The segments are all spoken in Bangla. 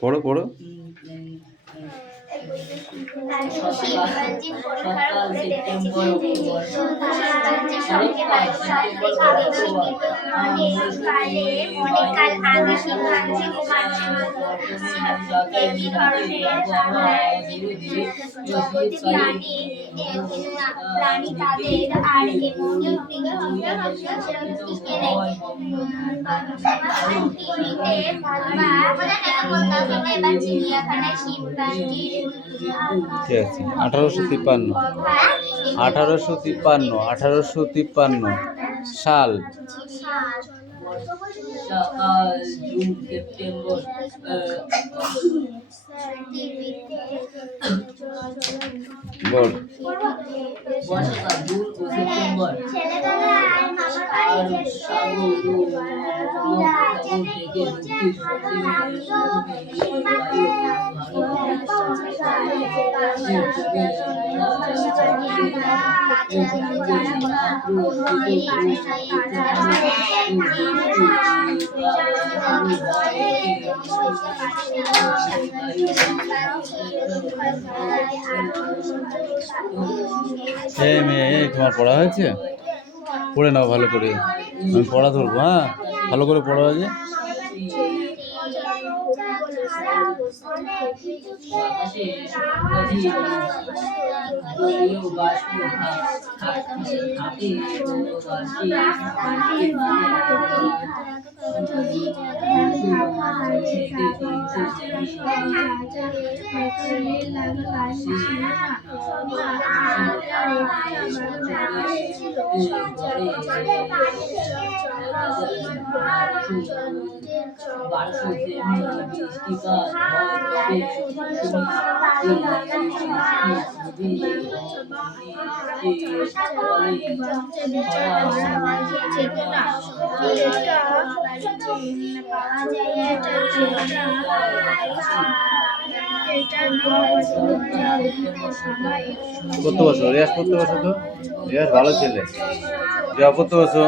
পড়ো পড়ো। শিবজি পরীক্ষার করে দেখেছি শিবজির সঙ্গে বায়ুকালে অনেক কাল আগে শিবজি ও এই ধরনের জগৎ প্রাণী তাদের আর এমনি চিড়িয়াখানায় শিবরাত্রির ঠিক আছে। 1853 সাল। জুন সেপ্টেম্বর বল। বর্ষাকাল জুন ও সেপ্টেম্বর আর সাগর থেকে মেয়ে, তোমার পড়া হয়েছে? পড়ে নাও ভালো করে, আমি পড়া ধরবো। হ্যাঁ, ভালো করে পড়া হয়েছে। করতে বসো, রেয়াজ করতে বসো তো। রেয়াজ ভালো ছেলে, রেয়াজ করতে বসো।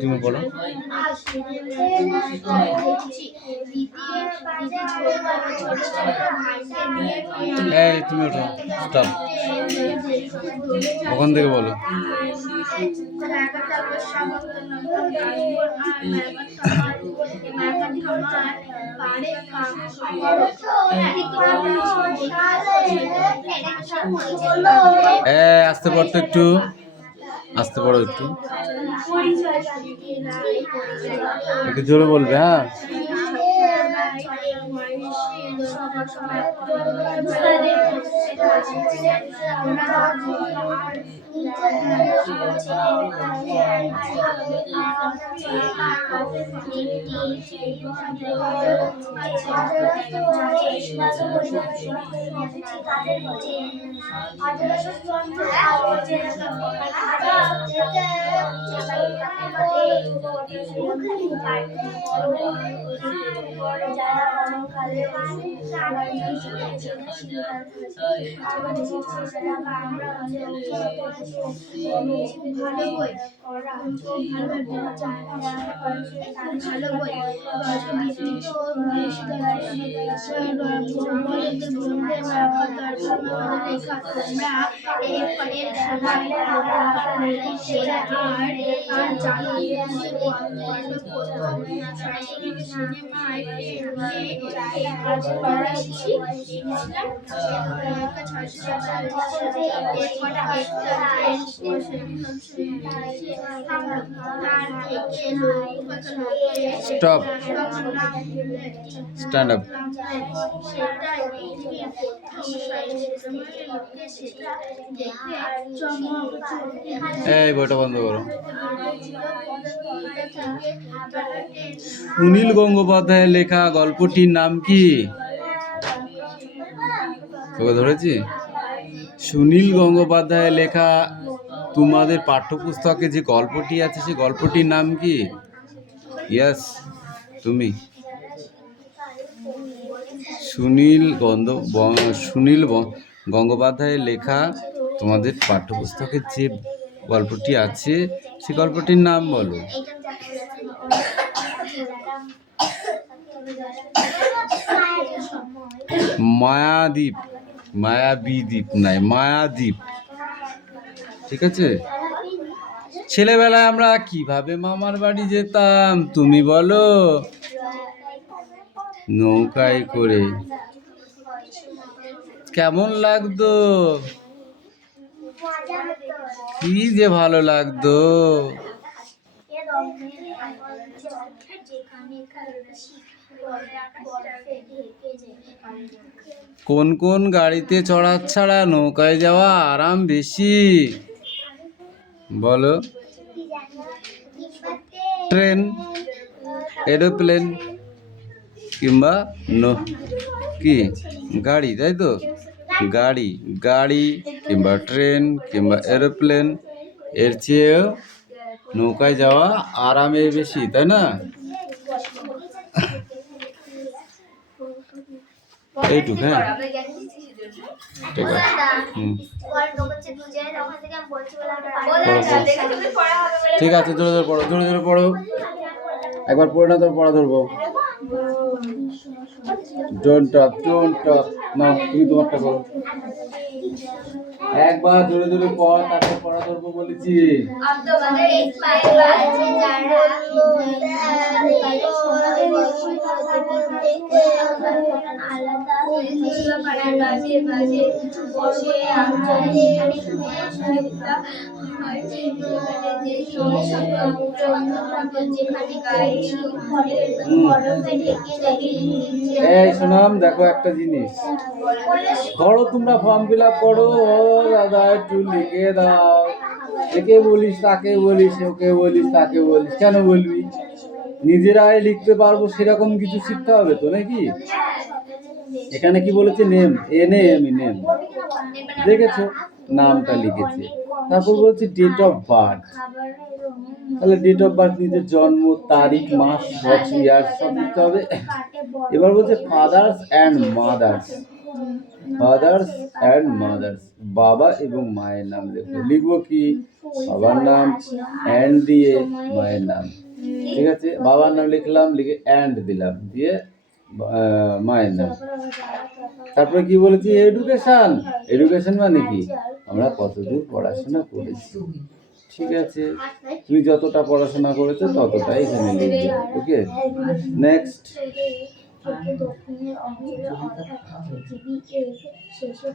তুমি বলো। তুমি ওঠো, স্টপ, ওখান থেকে বলো। আস্তে পড়তো, একটু আস্তে পড়ো, একটু জোরে বলবে। হ্যাঁ, স্টপ, স্ট্যান্ড আপ। এই বইটা বন্ধ করো। সুনীল গঙ্গোপাধ্যায়ের লেখা গল্পটির নাম কি? তোকে ধরেছি? সুনীল গঙ্গোপাধ্যায়ের লেখা তোমাদের পাঠ্যপুস্তকে যে গল্পটি আছে সেই গল্পটির নাম কি? ইয়েস, তুমি। সুনীল গঙ্গোপাধ্যায়ের লেখা তোমাদের পাঠ্যপুস্তকের যে গল্পটি আছে সেই গল্পটির নাম বলো। মায়াদ্বীপ, মায়াবী দ্বীপ নাই, মায়াদ্বীপ। ঠিক আছে? ছেলেবেলায় আমরা কিভাবে মামার বাড়ি যেতাম তুমি বলো? নৌকায় করে। কেমন লাগতো? কি যে ভালো লাগতো। কোন কোন গাড়িতে চড়ার ছাড়া নৌকায় যাওয়া আরাম বেশি বলো? ট্রেন, এরোপ্লেন কিংবা কি গাড়ি, তাই তো? গাড়ি, গাড়ি কিংবা ট্রেন কিংবা এরোপ্লেন, এর চেয়েও নৌকায় যাওয়া আরামে বেশি, তাই না? এইটুক, হ্যাঁ, ঠিক আছে। ঠিক আছে, জোরে জোরে পড়ো, জোরে জোরে পড়ো। একবার পড়ে না তো পড়া ধরবো। Don't talk, don't talk. না, তুমি তোমারটা করো। একবার জোরে জোরে পড়, তারপর পড়া ধরবো বলেছি। এই শোনাম, দেখো একটা জিনিস ধরো, তোমরা ফর্ম ফিল আপ করো, ও দাদা একটু লিখে দাও, একে বলিস তাকে বলিস, ওকে বলিস তাকে বলিস, কেন বলবি? নিজেরাই লিখতে পারবো সেরকম কিছু শিখতে হবে তো, নাকি? এখানে কি বলেছে? নেম, নেম, দেখেছো? নামটা লিখেছে। তারপর বলছে ডেট অফ বার্থ। তাহলে ডেট অফ বার্থ, নিজের জন্ম তারিখ, মাস, বছর, ইয়ার সব লিখতে হবে। এবার বলছে father's and mother's, father's and mother's, বাবা এবং মায়ের নাম লেখো। লিখবো কি? বাবার নাম অ্যান্ড দিয়ে মায়ের নাম। ঠিক আছে, বাবার নাম লিখলাম, লিখে অ্যান্ড দিলাম, দিয়ে মায়ের নাম। তারপরে কি বলেছি? এডুকেশন। এডুকেশন মানে কি? আমরা কতদূর পড়াশোনা করেছি। ঠিক আছে, তুমি যতটা পড়াশোনা করেছো ততটাই এখানে লিখবে। ওকে, নেক্সট।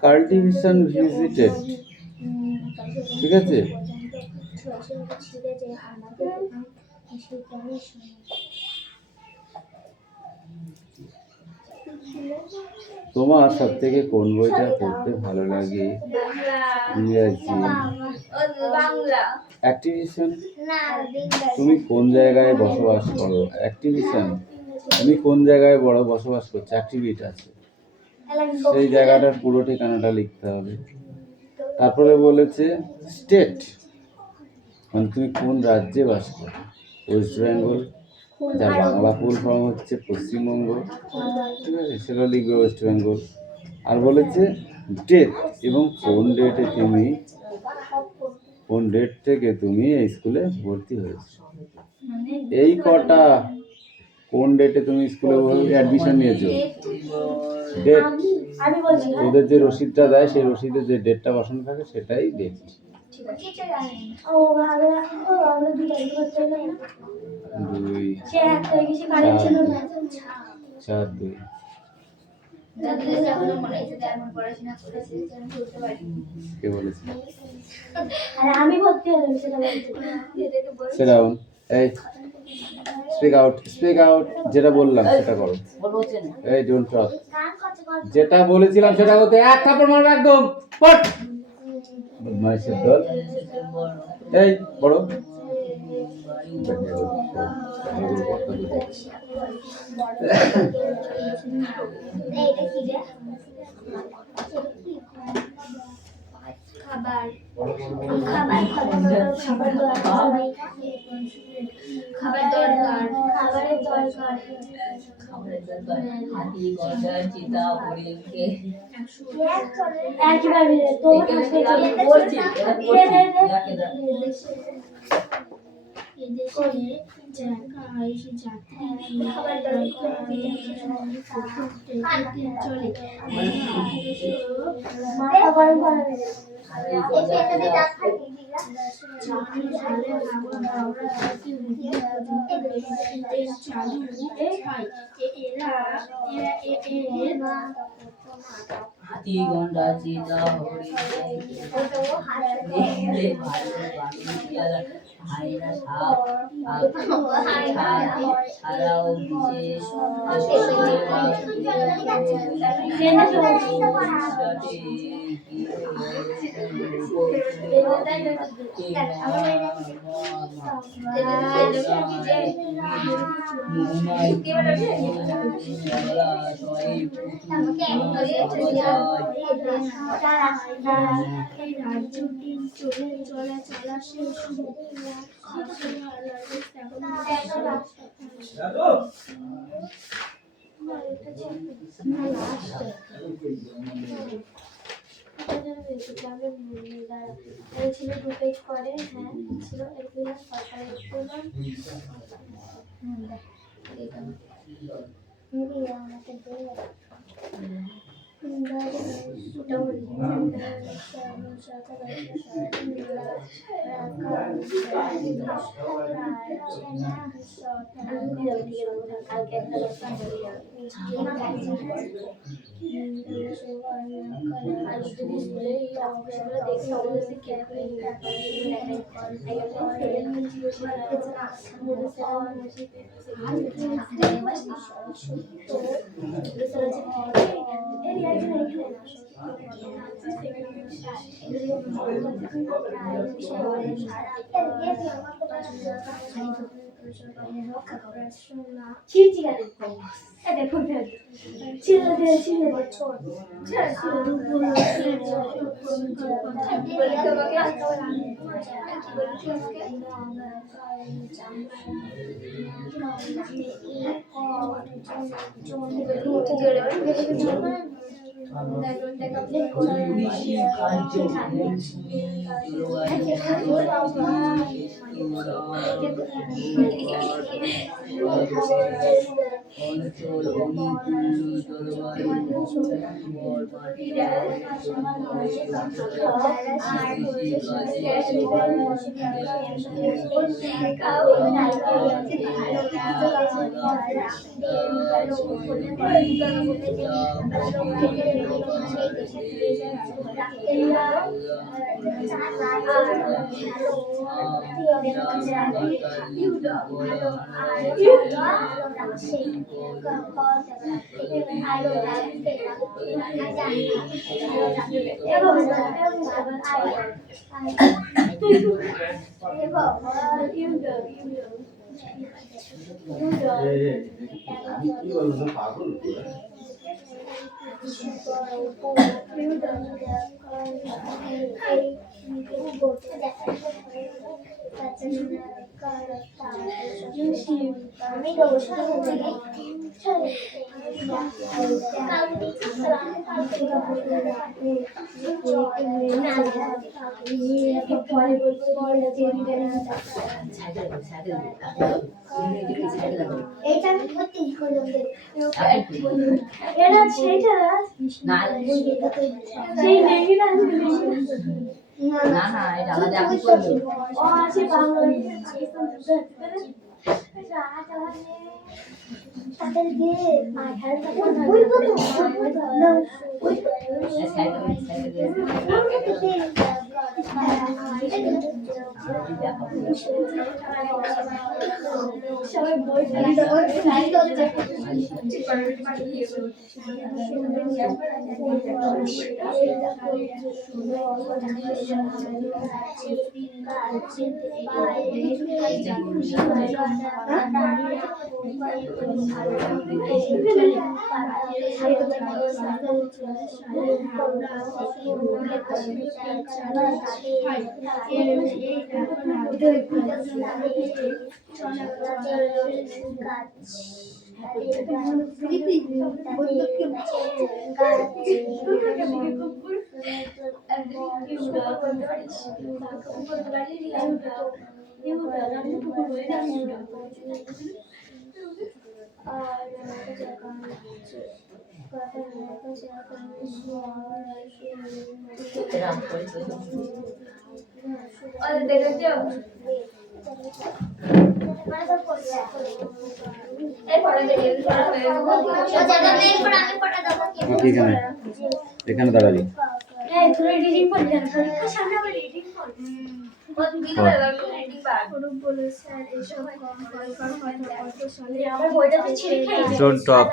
Cultivation visited. ঠিক আছে, তোমার সব থেকে কোন বইটা পড়তে ভালো লাগে? ইংরেজি। অ্যাক্টিভিশন। তুমি কোন জায়গায় বসবাস করো? অ্যাক্টিভিশন। তুমি কোন জায়গায় বসবাস করছো? অ্যাক্টিভিটি আছে, সেই জায়গাটার পুরো ঠিকানাটা লিখতে হবে। তারপরে বলেছে স্টেট, মানে তুমি কোন রাজ্যে বাস করো। ওয়েস্ট বেঙ্গল, যার বাংলা ফুল ফর্ম হচ্ছে পশ্চিমবঙ্গ, ঠিক আছে, সেটা লিখবে ওয়েস্ট বেঙ্গল। আর বলেছে ডেট এবং কোন ডেট থেকে তুমি এই স্কুলে ভর্তি হয়েছো, এই কটা, কোন ডেটে তুমি স্কুলে অ্যাডমিশন নিয়েছো, ডেট, তোদের যে রসিদটা দেয় সেই রসিদে যে ডেটটা বসানো থাকে সেটাই ডেট। 2 4 2 কে বলেছে? আমি ভর্তি হলাম সেটা Sit down. এই স্পিক আউট, যেটা বললাম সেটা করো। এই ডোন্ট টক, যেটা বলেছিলাম সেটা করতে। এক থাপ্পড় মারো একদম, পট বদমাইশের দল। এই বড় খাবার খাবার খাবার খাবার দরকার খাবারের দরকার হাতি গন্ডার চিতা হরিণকে একইভাবে বলছি এটা করছি এদেশে জায়গায় জাতি খাবার চলে হাতি গন্ডা চিতা হরিণকে হাইনা সাপ ছাড়াও বিশেষ রাজ্যটি চলে চলা শেষ ছিল 2 পেজ করে, হ্যাঁ ছিল এগুলো সরকারি পুলিশি কার্য অঞ্চল অনুকূল সাইকেল সাইকেল সাইকেল এইটা আমি সত্যি করলাম না সেই নেগিটা না না এটা আলাদা এখন করবে ও আছে বাংলা তাদের দিয়ে আঠার বলবো তো না সাইকেল সাইকেল সবাই বই এখানে এখানে দাঁড়ালি Don't talk.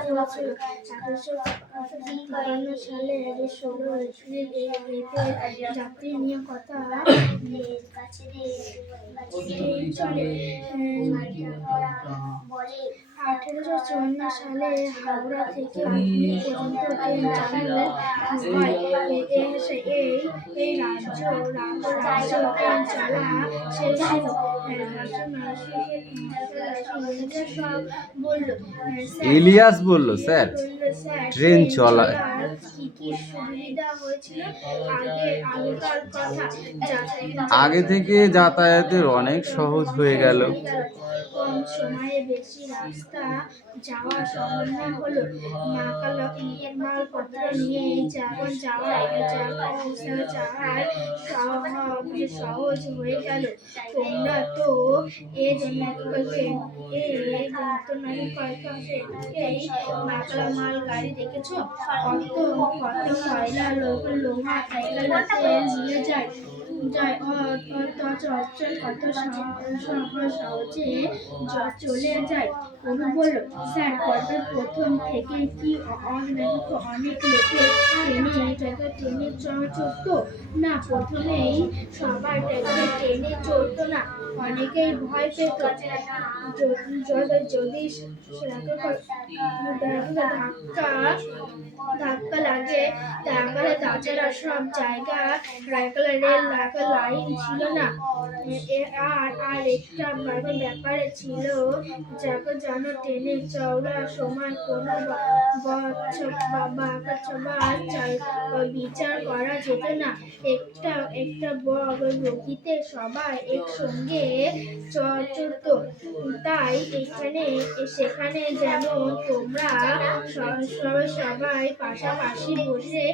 যাত্রী নিয়ে কথা বলে 1854 সালে হাওড়া থেকে হুগলি পর্যন্ত ট্রেন চালানো হয়। এই রাজ্য ট্রেন চলা শেষ ছিল। সব বলল ইলিয়াস বলল স্যার ট্রেন চলা কি কি সুবিধা হয়েছিল আগেকার কথা আগে থেকে যাতায়াতের অনেক সহজ হয়ে গেল। কম সময়ে বেশি রাস্তা যাওয়া সম্ভব হলো। মালপত্র নিয়ে যখন যাওয়ার সহজ হয়ে গেল। তোমরা তো মাল গাড়ি দেখেছো? কত কয়লা লোহা নিয়ে যায় কত সহজে চলে যায়। অনু বলল স্যার গল্পের প্রথম থেকে কি অনেক লোকে ট্রেনে চড়তো না? প্রথমেই সবাই ট্রেনে চড়তো না, অনেকেই ভয় পেত যদি ধাক্কা লাগে। তাছাড়া সব জায়গা রেল লাইন ছিল না। আর একটা ব্যাপারে ছিল জানো ট্রেনে চড়ার সময় কোনো বিচার করা যেত না। একটা বগিতে সবাই একসঙ্গে চড়তো। তাই সেখানে যেমন তোমরা সবাই পাশাপাশি বসে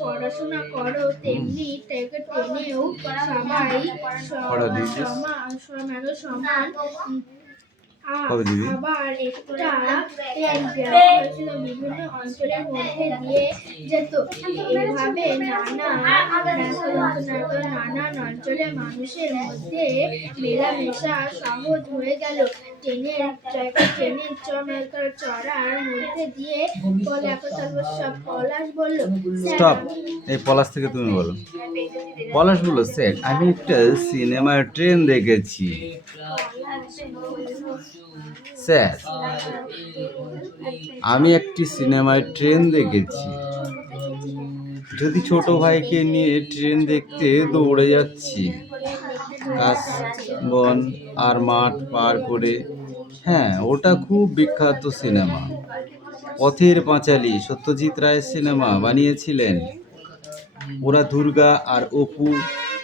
পড়াশোনা করো, তেমনি ট্রেনেও সবাই সমান। আবার একটা ট্রেন হয়েছিল বিভিন্ন অঞ্চলের মধ্যে দিয়ে যেত। এভাবে নানান অঞ্চলের মানুষের মধ্যে মেলামেশা সহজ হয়ে গেল। ট্রেনের চড়ার মধ্যে দিয়ে পলাশ বলল স্টপ। এই পলাশ থেকে তুমি বলো। পলাশ বলল স্যার আমি একটা সিনেমার ট্রেন দেখেছি। স্যার আমি একটি সিনেমায় ট্রেন দেখেছি। যদি ছোট ভাইকে নিয়ে ট্রেন দেখতে দৌড়ে যাচ্ছি কাশ বন আর মাঠ পার করে। হ্যাঁ, ওটা খুব বিখ্যাত সিনেমা। পথের পাঁচালী সত্যজিৎ রায়ের সিনেমা বানিয়েছিলেন ওরা। দুর্গা আর অপু।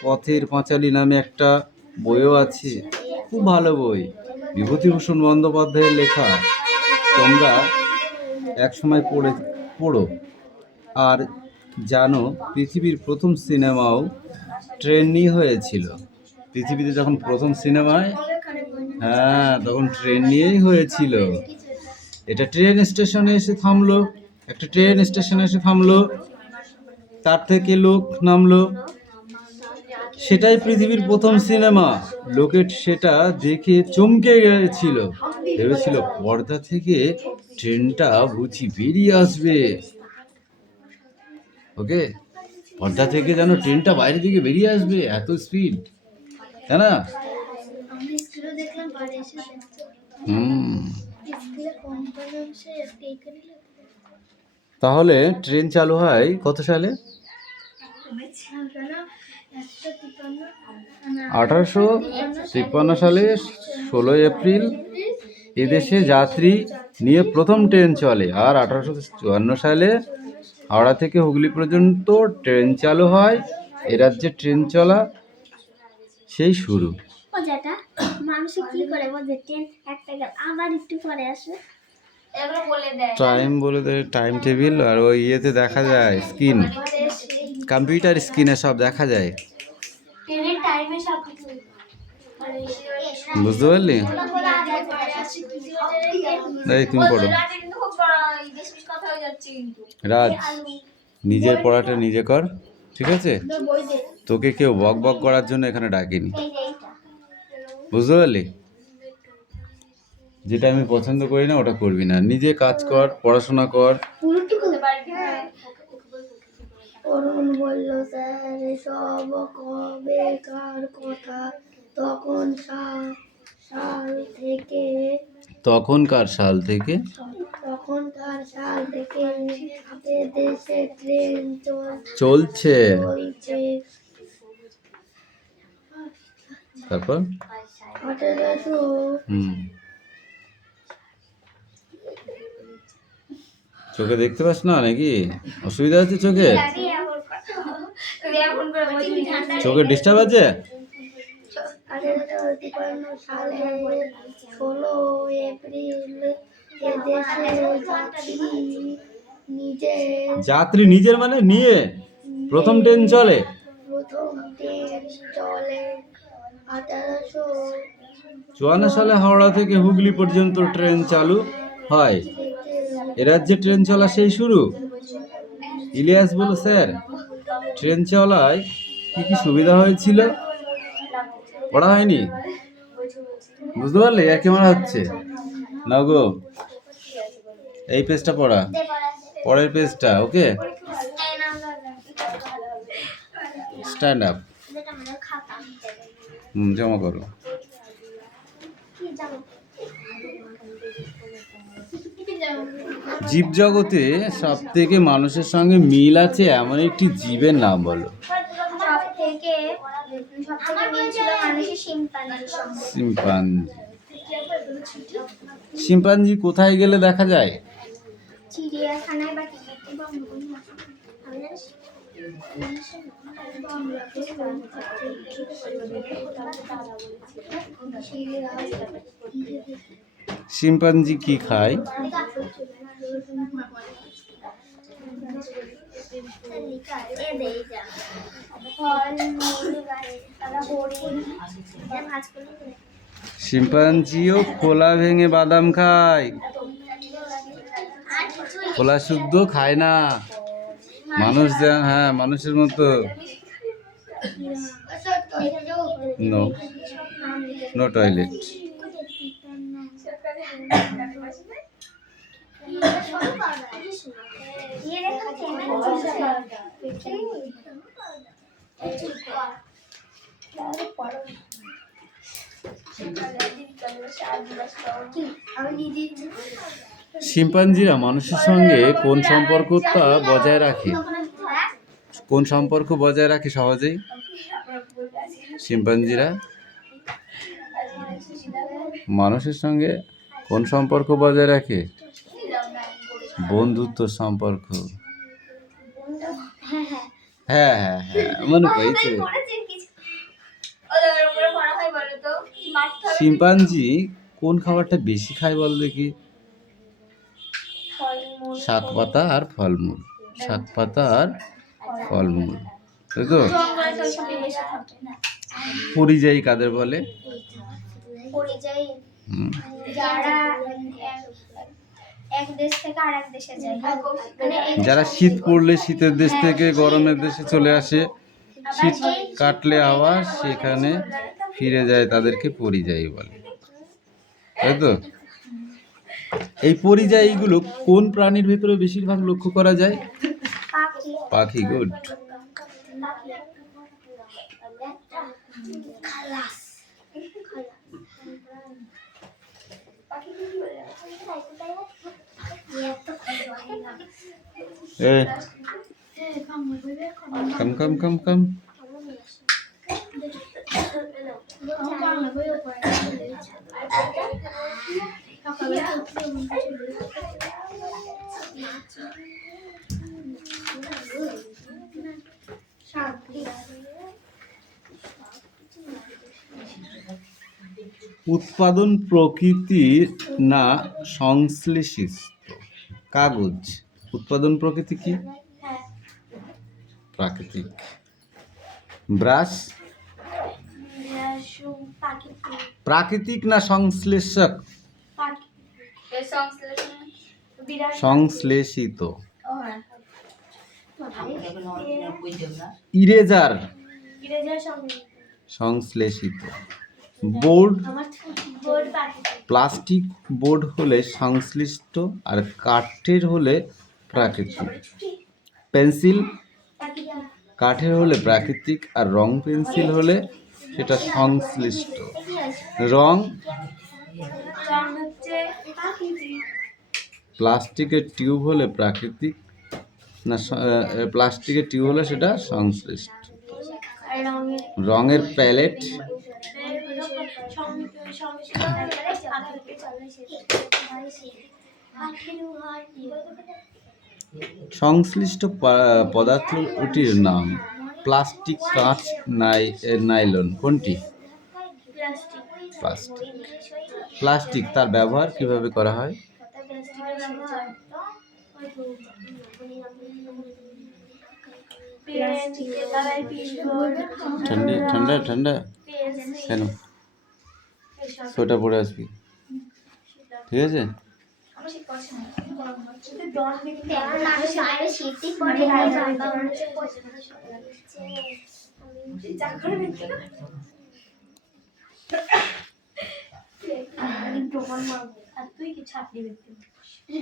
পথের পাঁচালী নামে একটা বইও আছে, খুব ভালো বই, বিভূতিভূষণ বন্দ্যোপাধ্যায়ের লেখা। তোমরা একসময় পড়ো। আর জানো, পৃথিবীর প্রথম সিনেমাও ট্রেন নিয়ে হয়েছিল। পৃথিবীতে যখন প্রথম সিনেমা হয়, হ্যাঁ, তখন ট্রেন নিয়েই হয়েছিল। এটা ট্রেন স্টেশনে এসে থামলো, একটা ট্রেন স্টেশনে এসে থামলো, তার থেকে লোক নামলো, সেটাই পৃথিবীর প্রথম সিনেমা। লোকে সেটা দেখে চমকে গেছিল, ভেবেছিল পর্দা থেকে ট্রেনটা বুঝি বেরিয়ে আসবে। ওকে, পর্দা থেকে যেন ট্রেনটা বাইরে দিকে বেরিয়ে আসবে, এত স্পিড, তাই না? আমি স্কুলে দেখলাম বাড়ি এসে দেখতো। হুম। স্কুলে কোন অংশে স্টিকার দিলে তাহলে ট্রেন চালু হয় কত সালে? 1853 সালে 16 এপ্রিল এদেশে যাত্রী নিয়ে প্রথম ট্রেন চলে। আর 1854 সালে হাওড়া থেকে হুগলি পর্যন্ত ট্রেন চালু হয়। এ রাজ্যে ট্রেন চলা সেই শুরু। ও যেটা মানুষে কি করে বলতে ট্রেন একটা গেল আবার একটু পরে আসবে, এগুলো বলে দেয়। টাইম বলে দেয়, টাইম টেবিল। আর ওই ইয়েতে দেখা যায়, স্ক্রিন, কম্পিউটার স্ক্রিনে সব দেখা যায়। ট্রেনের টাইমে সব কিছু বুঝতে পারলি? এই তুমি পড়ো। রাজ, নিজের পড়াটা নিজে কর, ঠিক আছে? তোকে কেউ বক বক করার জন্য এখানে ডাকেনি, বুঝতে পারলি? যেটা আমি পছন্দ করি না ওটা করবি না, নিজে কাজ কর, পড়াশোনা কর। অরুণ বলল, স্যার সব কবেকার কথা, তখনকার সাল থেকে দেশে ট্রেন চলছে। তারপর 1800 চোখে দেখতে পাস না নাকি? অসুবিধা আছে চোখে? চোখে ডিস্টার্ব আছে? 1853 সালে 16 এপ্রিল এদেশে যাত্রী নিজের মানে নিয়ে প্রথম ট্রেন চলে। 1854 সালে হাওড়া থেকে হুগলি পর্যন্ত ট্রেন চালু হয়। এ রাজ্যে ট্রেন চলা সেই শুরু। ইলিয়াস বলল, স্যার ট্রেন চলায় কি কি সুবিধা হয়েছিল? পড়া হয়নি, বুঝতে পারলে? আর কি মনে হচ্ছে না গো? এই পেজটা পড়া, পরের পেজটা। ওকে, স্ট্যান্ড আপ। জমা করো। জীবজগতে সব থেকে মানুষের সঙ্গে মিল আছে এমন একটি জীবের নাম বলো। শিম্পাঞ্জি। শিম্পাঞ্জি কোথায় গেলে দেখা যায়? চিড়িয়াখানায় বা শিম্পাঞ্জি কি খায়? শিম্পাঞ্জিও খোলা ভেঙে বাদাম খায়, খোলা শুদ্ধ খায় না। মানুষ, হ্যাঁ, মানুষের মতো। No, no toilet. শিম্পাঞ্জিরা মানুষের সঙ্গে কোন সম্পর্কটা বজায় রাখে? কোন সম্পর্ক বজায় রাখে সহজেই? শিম্পাঞ্জিরা মানুষের সঙ্গে কোন সম্পর্ক বজায় রাখে? বন্ধুত্ব সম্পর্ক। হ্যাঁ হ্যাঁ হ্যাঁ হ্যাঁ হ্যাঁ, মনে পড়েছে। শিম্পাঞ্জি কোন খাবারটা বেশি খায় বল দেখি? শাক পাতা আর ফলমূল। শাক পাতা আর ফলমূল, তাই তো? পরিযায়ী কাদের বলে? পরিযায়ী হুম, যারা এক দেশ থেকে আরেক দেশে যায়, মানে যারা শীত পড়লে শীতের দেশ থেকে গরমের দেশে চলে আসে, শীত কাটলে আবার সেখানে ফিরে যায়, তাদেরকে পরিযায়ী বলে, তাই তো? এই পরিযায়ীগুলো কোন প্রাণীর ভেতরে বেশিরভাগ লক্ষ্য করা যায়? পাখি পাখি। গুড। খালাস এ কম কম কম কম। উৎপাদন প্রকৃতির না সংশ্লেষিত? কাগজ উৎপাদন প্রকৃতি কি? প্রাকৃতিক। ব্রাশ প্রাকৃতিক না সংশ্লেষক? সংশ্লেষিত। ইরেজার সংশ্লেষিত। বোর্ড প্লাস্টিক বোর্ড হলে সংশ্লিষ্ট আর কাঠের হলে প্রাকৃতিক। পেন্সিল কাঠের হলে প্রাকৃতিক আর রং পেন্সিল হলে সেটা সংশ্লিষ্ট। রং প্লাস্টিকের টিউব হলে প্রাকৃতিক না প্লাস্টিকের টিউব হলে সেটা সংশ্লিষ্ট। রঙের প্যালেট সংশ্লিষ্ট পদার্থটির নাম। প্লাস্টিক, কাঁচ, নাইলন কোনটি? প্লাস্টিক। প্লাস্টিক তার ব্যবহার কিভাবে করা হয়? ঠান্ডা ঠান্ডা ঠান্ডা কেন? সোয়েটার পরে আসবি, ঠিক আছে?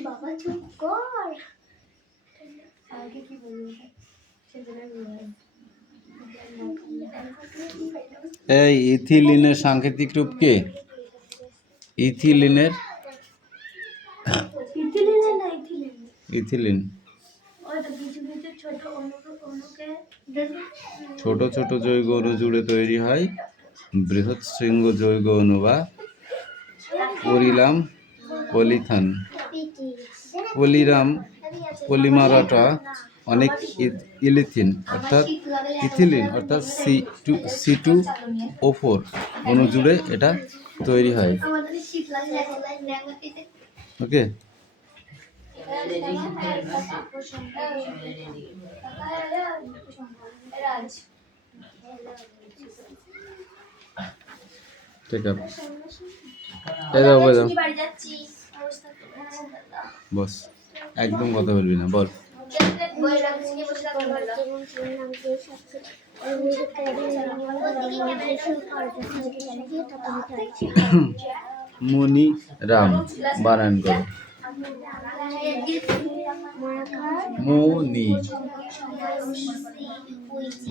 বাবা চুপ কর। এই ইথিলিনের সাংকেতিক রূপ কি? ইথিলিনের ইথিলিন ছোট ছোট জৈব অণু জুড়ে তৈরি হয় বৃহৎ শৃঙ্গ জৈব অণু বা পলিরাম পলিথান। পলিরাম পলিমারটা অনেক ইথিলিন অর্থাৎ C2O4 অণু জুড়ে এটা তৈরি হয়। ওকে, ঠিক আছে। বস, একদম কথা বলবি না, বল। মুনি রাম বানান করো। মুনি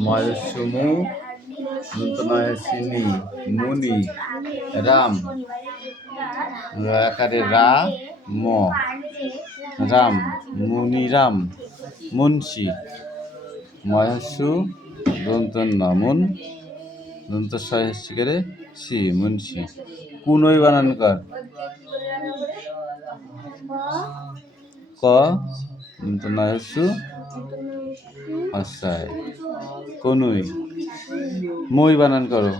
ময়সুমু নূতনয়সিনী মুনি রাম আকারে রা ম রাম মুনি রাম মুন্সি মহাসু দন্তন নামুন দন্ত সাহিত্যিকারে সি মুন্সি কুনই বানান কর ক দন্ত নাহসু হসায় কনুই মই বানান করো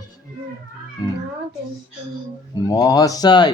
মহাশয়